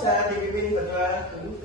bisa dipimpin berdoa dulu.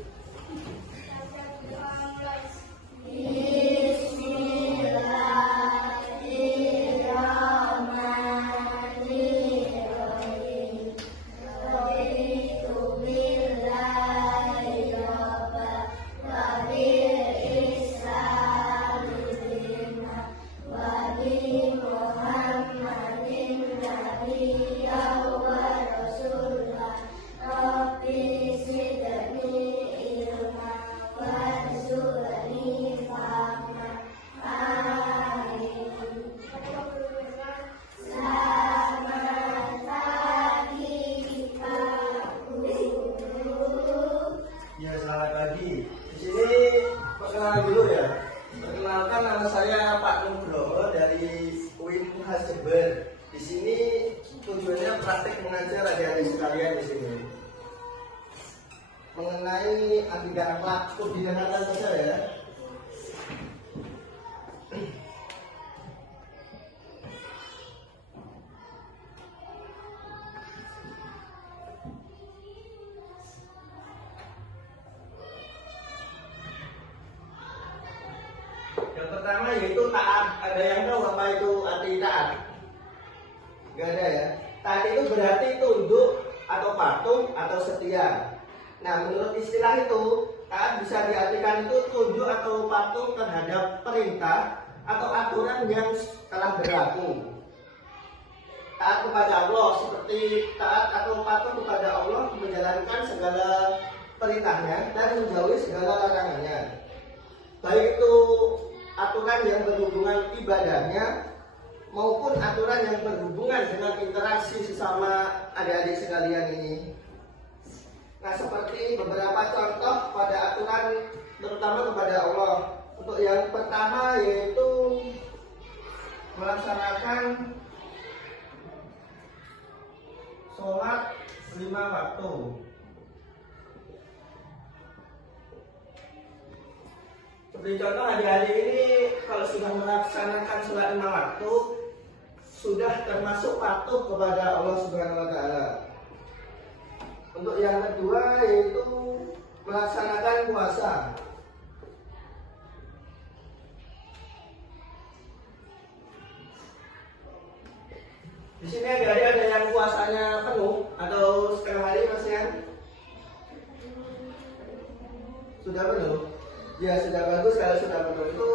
Ya, selamat pagi. Di sini perkenalan dulu ya. Perkenalkan, nama saya Pak Nugroho dari UIN Unhas Jember. Di sini tujuannya praktik mengajar adik-adik sekalian di sini. Mengenai akidah akhlak, cukup didengarkan saja ya. Yang pertama yaitu taat. Ada yang tahu apa itu arti taat? Gak ada ya. Taat itu berarti tunduk atau patuh atau setia. Nah, menurut istilah itu, taat bisa diartikan itu tunduk atau patuh terhadap perintah atau aturan yang telah berlaku. Taat kepada Allah seperti taat atau patuh kepada Allah, menjalankan segala perintahnya dan menjauhi segala larangannya. Baik itu aturan yang berhubungan ibadahnya maupun aturan yang berhubungan dengan interaksi sesama adik-adik sekalian ini. Nah, seperti beberapa contoh pada aturan terutama kepada Allah. Untuk yang pertama yaitu melaksanakan sholat 5 waktu. Seperti contoh, adik-adik ini kalau sudah melaksanakan sholat 5 waktu sudah termasuk patuh kepada Allah Subhanahu wa Ta'ala. Untuk yang kedua yaitu melaksanakan puasa. Di sini adik-adik ada yang puasanya penuh atau setengah hari, Mas ya? Sudah penuh? Ya, sudah bagus. Kalau sudah penuh itu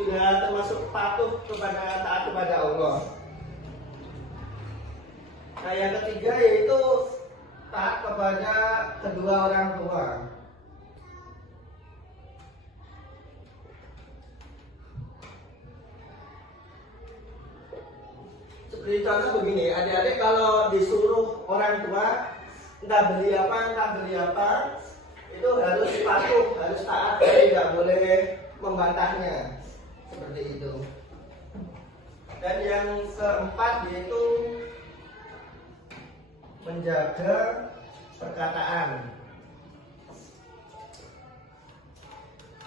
sudah termasuk patuh kepada taat kepada Allah. Nah, yang ketiga yaitu taat kepada kedua orang tua. Seperti contoh begini, adik-adik kalau disuruh orang tua entah beli apa, itu harus patuh, harus taat, tidak boleh membantahnya. Seperti itu. Dan yang keempat yaitu menjaga perkataan.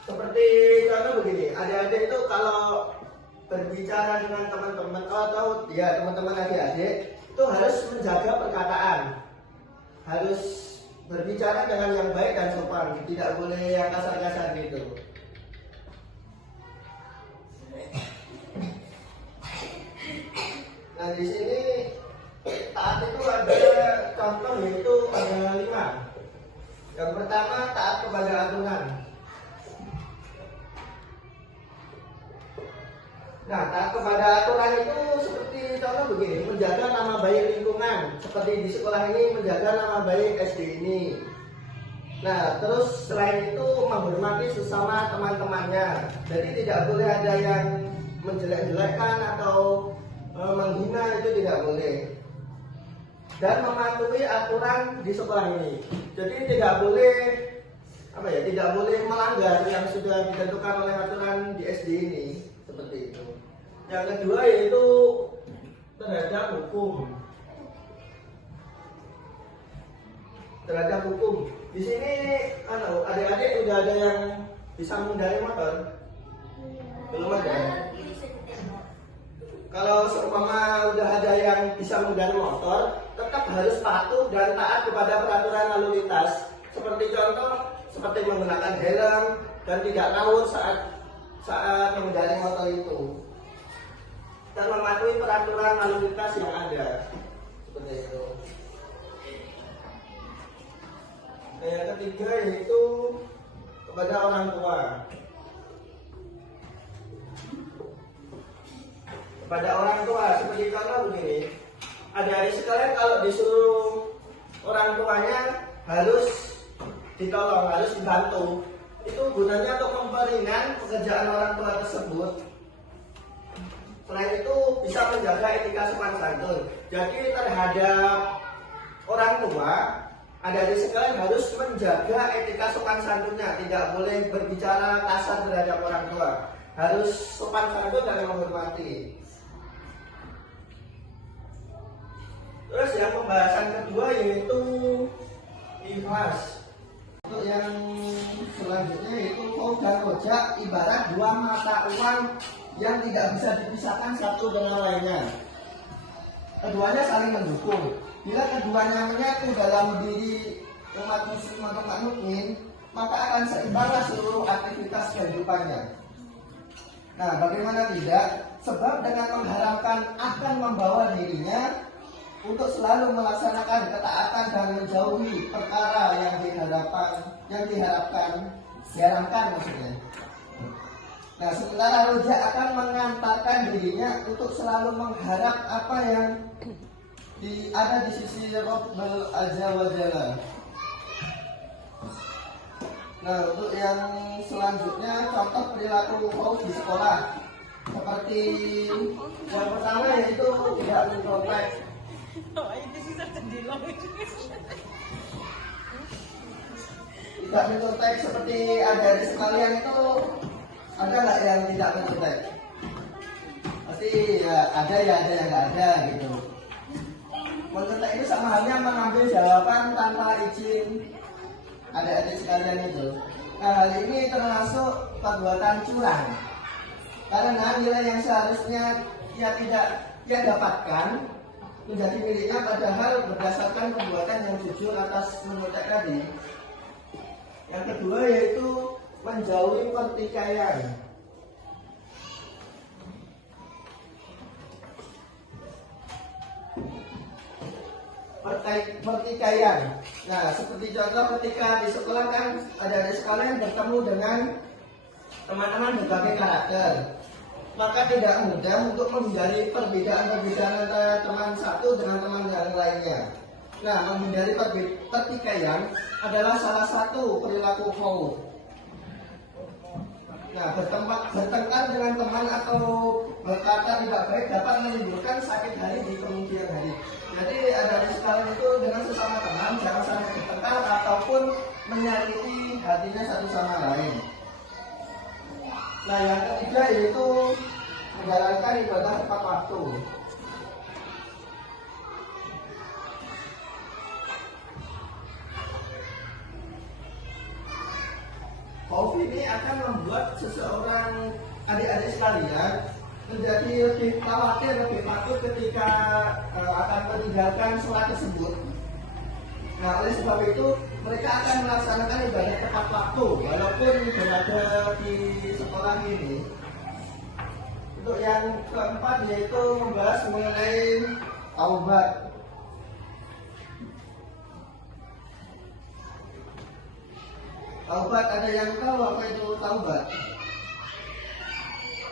Seperti contoh begini, adik-adik itu kalau berbicara dengan teman-teman atau ya teman-teman adik-adik itu harus menjaga perkataan, harus berbicara dengan yang baik dan sopan, tidak boleh yang kasar-kasar gitu. Nah, di sini taat itu ada contoh yaitu ada 5. Yang pertama taat kepada aturan. Nah, taat kepada aturan itu seperti contoh begini, menjaga nama baik lingkungan. Seperti di sekolah ini menjaga nama baik SD ini. Nah, terus selain itu menghormati sesama teman-temannya. Jadi tidak boleh ada yang menjelek-jelekkan atau menghina, itu tidak boleh. Dan mematuhi aturan di sekolah ini. Jadi tidak boleh tidak boleh melanggar yang sudah ditentukan oleh aturan di SD ini. Seperti itu. Yang kedua yaitu terhadap hukum. Terhadap hukum. Di sini adik-adik udah ada yang bisa mengendarai motor? Belum ada. Kalau seumpama udah ada yang bisa mengendarai motor, tetap harus patuh dan taat kepada peraturan lalu lintas. Seperti contoh, seperti menggunakan helm dan tidak ngawur saat mengendarai motor itu. Dan mematuhi peraturan lalu lintas yang ada. Seperti itu. Nah, yang ketiga yaitu kepada orang tua. Pada orang tua, seperti contoh begini, adik-adik sekalian kalau disuruh orang tuanya harus ditolong, harus dibantu, itu gunanya untuk memperingan pekerjaan orang tua tersebut. Selain itu bisa menjaga etika sopan santun. Jadi terhadap orang tua, adik-adik sekalian harus menjaga etika sopan santunnya, tidak boleh berbicara kasar terhadap orang tua, harus sopan santun dan menghormati. Terus yang pembahasan kedua yaitu ikhlas. Untuk yang selanjutnya yaitu kau dan rojak ibarat dua mata uang yang tidak bisa dipisahkan satu dengan lainnya. Keduanya saling mendukung. Bila keduanya menyatu dalam diri umat muslim atau umat mukmin, maka akan seimbanglah seluruh aktivitas kehidupannya. Nah, bagaimana tidak? Sebab dengan mengharapkan akan membawa dirinya untuk selalu melaksanakan ketaatan dan menjauhi perkara yang diharapkan maksudnya. Nah, sementara rojak akan mengantarkan dirinya untuk selalu mengharap apa yang ada di sisi Rabbul Azza wa Jalla. Nah, untuk yang selanjutnya contoh perilaku kau di sekolah. Seperti yang pertama yaitu tidak mencontek. Tidak mencontek seperti adik-adik sekalian itu ada nggak yang tidak mencontek? Pasti ya ada yang nggak ada gitu. Mencontek itu sama halnya mengambil jawaban tanpa izin adik-adik sekalian itu. Nah, hal ini termasuk perbuatan curang. Karena nilai yang seharusnya ia dapatkan menjadi miliknya padahal berdasarkan perbuatan yang jujur atas mencontek tadi. Yang kedua yaitu menjauhi pertikaian. Pertikaian. Nah, seperti contoh ketika di sekolah kan adik-adik sekalian bertemu dengan teman-teman berbagai karakter, maka tidak mudah untuk menghindari perbedaan-perbedaan antara teman satu dengan teman yang lainnya. Nah, menghindari pertikaian adalah salah satu perilaku khauf. Nah, bertengkar dengan teman atau berkata tidak baik dapat menimbulkan sakit hati di kemudian hari. Jadi ada sekalian itu dengan sesama teman jangan sampai bertengkar ataupun menyakiti hatinya satu sama lain. Nah, yang ketiga yaitu menjalankan ibadah tepat waktu. Khauf ini akan membuat seseorang adik-adik sekalian menjadi lebih khawatir, lebih takut ketika akan meninggalkan sholat tersebut. Nah, oleh sebab itu mereka akan melaksanakan ibadah tepat waktu walaupun berada di sekolah ini. Untuk yang keempat yaitu membahas mengenai taubat. Taubat, ada yang tahu apa itu taubat?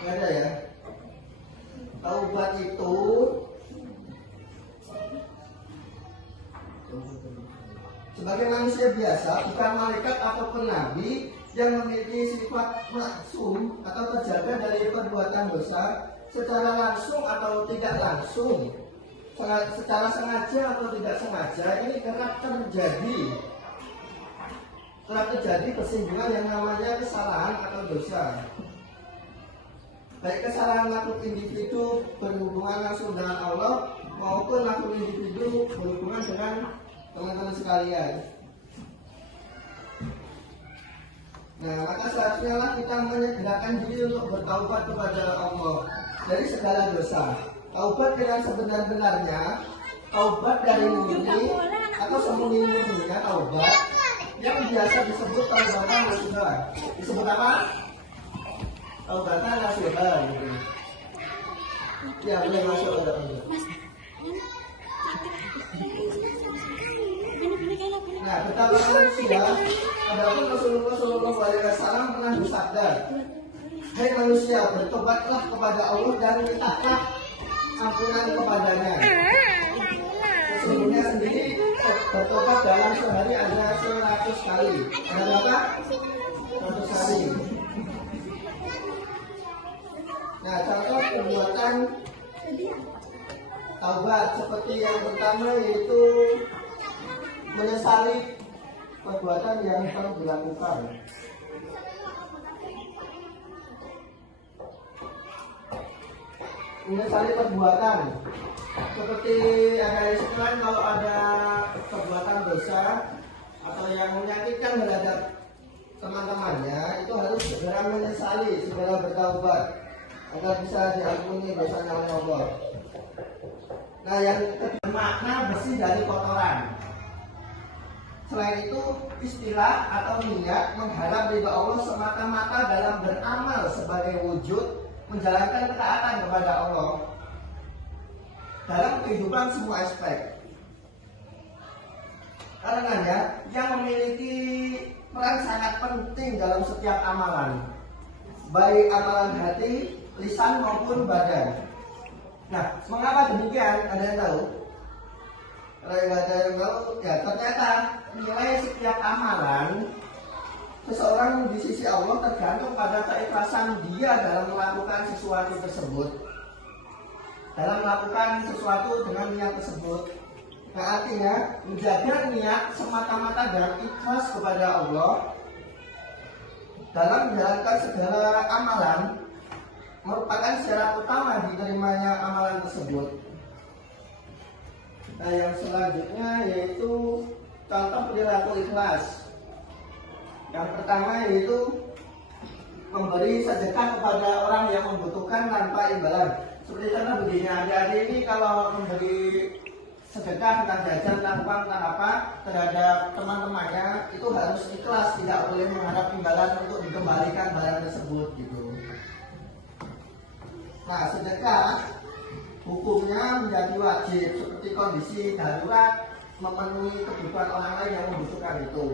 Nggak ada ya? Taubat itu sebagai manusia biasa, bukan malaikat ataupun nabi yang memiliki sifat maksum atau terjaga dari perbuatan dosa secara langsung atau tidak langsung, secara sengaja atau tidak sengaja, ini kerap terjadi persinggungan yang namanya kesalahan atau dosa. Baik kesalahan makhluk individu berhubungan langsung dengan Allah maupun makhluk individu berhubungan dengan teman-teman sekalian. Nah, maka seharusnya lah kita menyegerakan diri untuk bertaubat kepada Allah dari segala dosa. Taubat dengan sebenar-benarnya Taubat dari murni atau sembunyi-sembunyinya taubat yang biasa disebut taubatan nasuha. Disebut apa? Taubatan nasuha gitu. Ya boleh masuk ke dalam. Nah, betapa manusia, adapun Rasulullah Shallallahu Alaihi Wasallam pernah bersabda, "Hai manusia, bertobatlah kepada Allah dan mintalah ampunan kepadanya." Sesungguhnya sendiri bertobat dalam sehari ada 100 kali. Ada berapa? 100 kali. Nah, contoh perbuatan taubat seperti yang pertama yaitu menyesali perbuatan yang telah dilakukan. Menyesali perbuatan seperti ada istilah kalau ada perbuatan dosa atau yang menyakitkan terhadap teman-temannya itu harus segera menyesali, segera bertaubat agar bisa diampuni dosanya oleh Allah. Nah, yang kedua makna bersih dari kotoran. Selain itu, istilah atau niat mengharap ridha Allah semata-mata dalam beramal sebagai wujud menjalankan ketaatan kepada Allah dalam kehidupan semua aspek. Karenanya, yang memiliki peran sangat penting dalam setiap amalan, baik amalan hati, lisan maupun badan. Nah, mengapa demikian? Ada yang tahu? Kalau ada yang tahu, ya ternyata nilai setiap amalan seseorang di sisi Allah tergantung pada keikhlasan dia dalam melakukan sesuatu tersebut, dalam melakukan sesuatu dengan niat tersebut. Nah, artinya menjaga niat semata-mata dan ikhlas kepada Allah dalam menjalankan segala amalan merupakan syarat utama diterimanya amalan tersebut. Nah, yang selanjutnya yaitu contoh perilaku ikhlas. Yang pertama yaitu memberi sedekah kepada orang yang membutuhkan tanpa imbalan. Seperti contoh begini, adik-adik ini kalau memberi sedekah tentang jajan, tentang uang, tentang apa terhadap teman-temannya itu harus ikhlas, tidak boleh mengharap imbalan untuk dikembalikan barang tersebut gitu. Nah, sedekah hukumnya menjadi wajib seperti kondisi darurat memenuhi kebutuhan orang lain yang membutuhkan itu.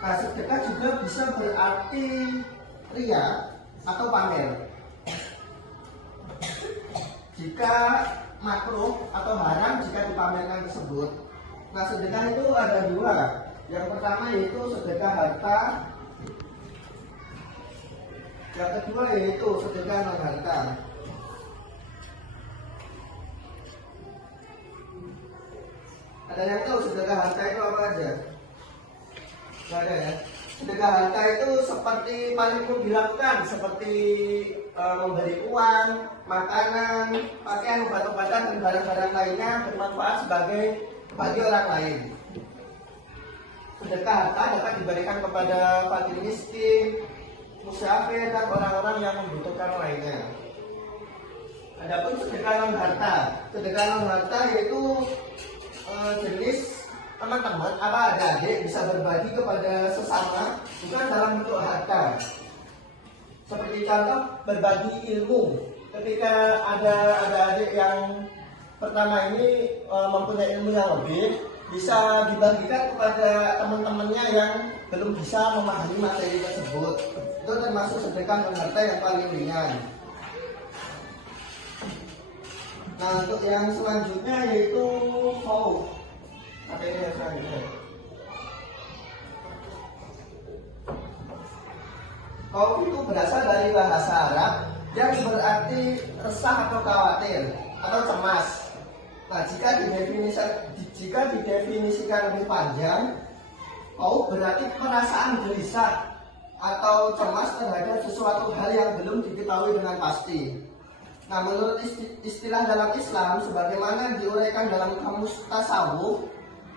Nah, sedekah juga bisa berarti ria atau pamer. Jika makruh atau haram jika dipamerkan tersebut. Nah, sedekah itu ada dua. Yang pertama yaitu sedekah harta. Yang kedua yaitu sedekah non harta. Ada yang tahu sedekah harta itu apa aja? Tidak ada ya. Sedekah harta itu seperti paling umum dilakukan, seperti memberi uang, makanan, pakaian, obat-obatan dan barang-barang lainnya bermanfaat sebagai bagi orang lain. Sedekah harta dapat diberikan kepada fakir miskin, musafir dan orang-orang yang membutuhkan lainnya. Adapun sedekah non harta, sedekah non harta yaitu jenis teman-teman apa adik-adik bisa berbagi kepada sesama bukan dalam bentuk harta. Seperti contoh berbagi ilmu. Ketika ada adik yang pertama ini mempunyai ilmu yang lebih, bisa dibagikan kepada teman-temannya yang belum bisa memahami materi tersebut. Itu termasuk sedekah non harta yang paling ringan. Nah, untuk yang selanjutnya yaitu khauf. Apa ini yang selanjutnya? Khauf itu berasal dari bahasa Arab yang berarti resah atau khawatir atau cemas. Nah, jika didefinisikan lebih panjang, khauf berarti perasaan gelisah atau cemas terhadap sesuatu hal yang belum diketahui dengan pasti. Nah, menurut istilah dalam Islam, sebagaimana diuraikan dalam kamus tasawuf,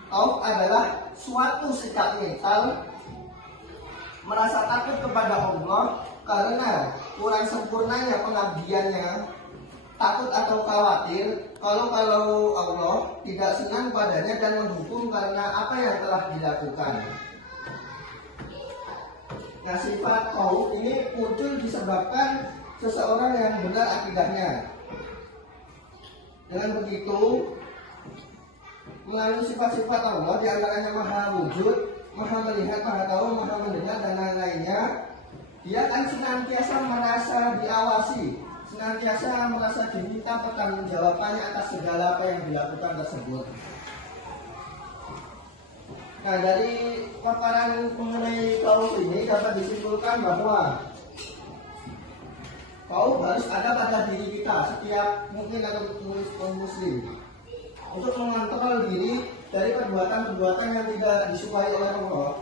khauf adalah suatu sikap mental merasa takut kepada Allah karena kurang sempurnanya pengabdiannya, takut atau khawatir kalau Allah tidak senang padanya dan menghukum karena apa yang telah dilakukan. Nah, sifat khauf ini muncul disebabkan seseorang yang benar akidahnya. Dengan begitu, melalui sifat-sifat Allah diantaranya maha wujud, maha melihat, maha tahu, maha mendengar dan lain-lainnya, dia akan senantiasa merasa diawasi, senantiasa merasa diminta pertanggungjawabannya atas segala apa yang dilakukan tersebut. Nah, dari paparan mengenai khauf ini dapat disimpulkan bahwa khauf harus ada pada diri kita, setiap mukmin atau muslim, untuk mengontrol diri dari perbuatan-perbuatan yang tidak disukai oleh Allah.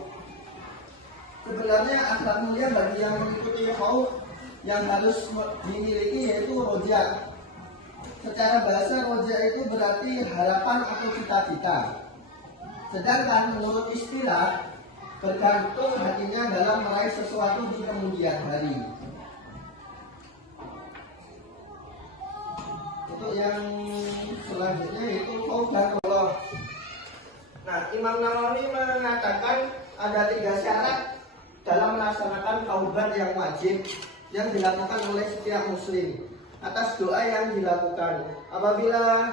Sebenarnya akhlak mulia bagi yang mengikuti khauf yang harus dimiliki yaitu roja. Secara bahasa roja itu berarti harapan atau cita-cita. Sedangkan menurut istilah bergantung hatinya dalam meraih sesuatu di kemudian hari. Untuk yang selanjutnya yaitu khauf dan Allah. Nah, Imam Nawawi mengatakan ada 3 syarat dalam melaksanakan taubat yang wajib yang dilakukan oleh setiap muslim atas doa yang dilakukan. Apabila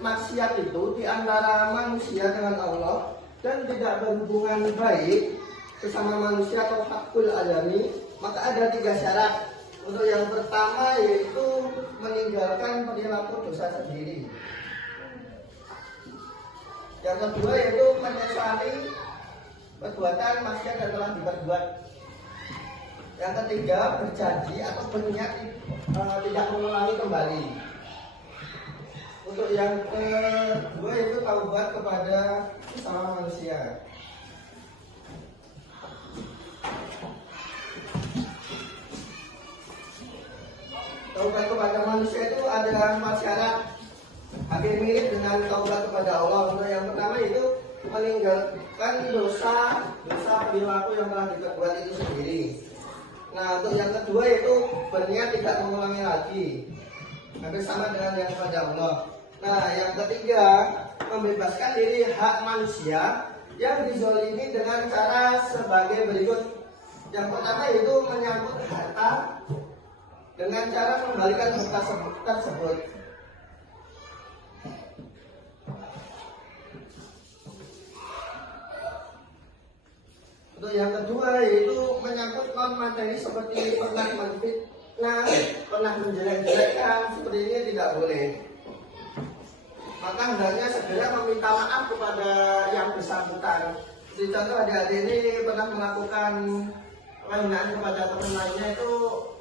maksiat itu di antara manusia dengan Allah dan tidak berhubungan baik sesama manusia atau hakul adami, maka ada 3 syarat. Untuk yang pertama yaitu meninggalkan perilaku dosa sendiri. Yang kedua yaitu menyesali perbuatan maksiat yang telah diperbuat. Yang ketiga berjanji atau berniat tidak mengulangi kembali. Untuk yang kedua itu taubat kepada sesama manusia. Taubat kepada manusia itu ada 4 syarat. Hampir mirip dengan taubat kepada Allah. Untuk yang pertama itu meninggalkan dosa perilaku yang telah diperbuat itu sendiri. Nah, untuk yang kedua itu berniat tidak mengulangi lagi. Hampir sama dengan yang kepada Allah. Nah, yang ketiga membebaskan diri hak manusia yang dizolimi dengan cara sebagai berikut. Yang pertama itu menyangkut harta dengan cara mengembalikan harta tersebut. Untuk yang kedua yaitu menyangkut non materi seperti pernah menfitnah, pernah menjelek-jelekkan, seperti ini tidak boleh. Maka hendaknya segera meminta maaf kepada yang bersangkutan. Seperti contoh adik-adik ini pernah melakukan penghinaan kepada teman lainnya, itu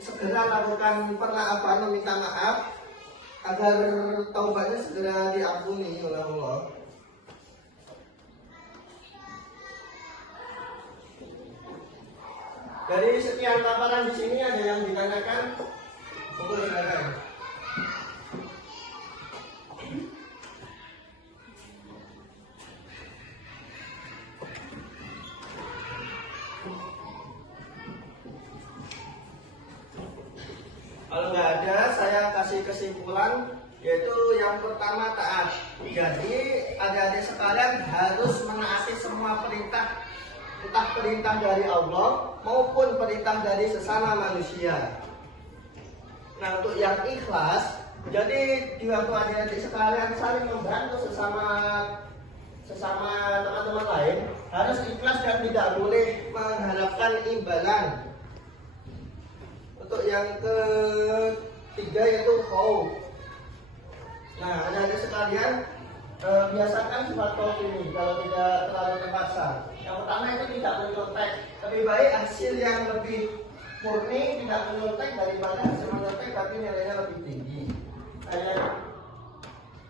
segera lakukan permaafan, meminta maaf agar taubatnya segera diampuni oleh Allah. Dari sekian paparan di sini ada yang ditanyakan? Untuk silakan. Kalau nggak ada, saya kasih kesimpulan, yaitu yang pertama taat. Jadi adik-adik sekalian harus menaati semua perintah, entah perintah dari Allah maupun perintah dari sesama manusia. Nah, untuk yang ikhlas, jadi di waktu adik-adik sekalian saling membantu sesama teman-teman lain, harus ikhlas dan tidak boleh mengharapkan imbalan. Untuk yang ketiga yaitu khauf. Nah, adik-adik sekalian, biasakan sifat khauf ini kalau tidak terlalu terpaksa. Yang pertama itu tidak menyontek. Lebih baik hasil yang lebih murni tidak menyontek daripada hasil menyontek tapi nilainya lebih tinggi.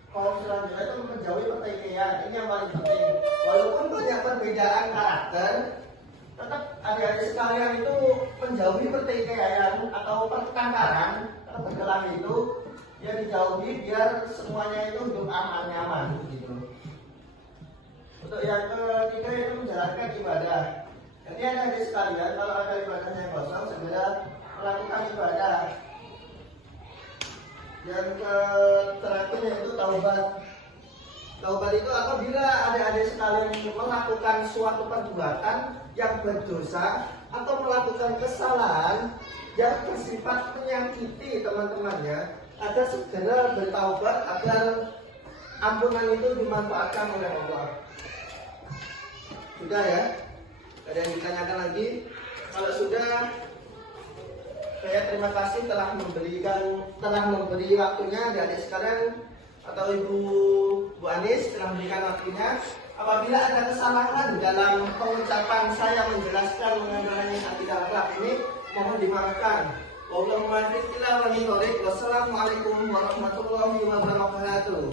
Khauf selanjutnya itu menjauhi pertikaian. Ini yang paling penting. Walaupun banyak perbedaan karakter, tetap adik-adik sekalian itu menjauhi pertikaian atau pertengkaran atau berkelahi itu ya dijauhi biar semuanya itu hidup aman nyaman gitu. Untuk yang ketiga itu menjalankan ibadah. Jadi adik-adik sekalian kalau ada ibadah yang kosong segera melakukan ibadah. Yang terakhir yaitu taubat. Taubat itu apabila adik-adik sekalian melakukan suatu perbuatan yang berdosa atau melakukan kesalahan yang bersifat menyakiti teman-temannya, ada segera bertaubat agar ampunan itu dimanfaatkan oleh Allah. Sudah ya? Ada yang ditanyakan lagi? Kalau sudah, saya terima kasih telah memberi waktunya adik-adik sekalian, atau Bu Anis telah memberikan waktunya. Apabila ada kesalahan dalam pengucapan saya menjelaskan mengenai akidah akhlak ini, mohon dimaafkan. Wassalamualaikum warahmatullahi wabarakatuh.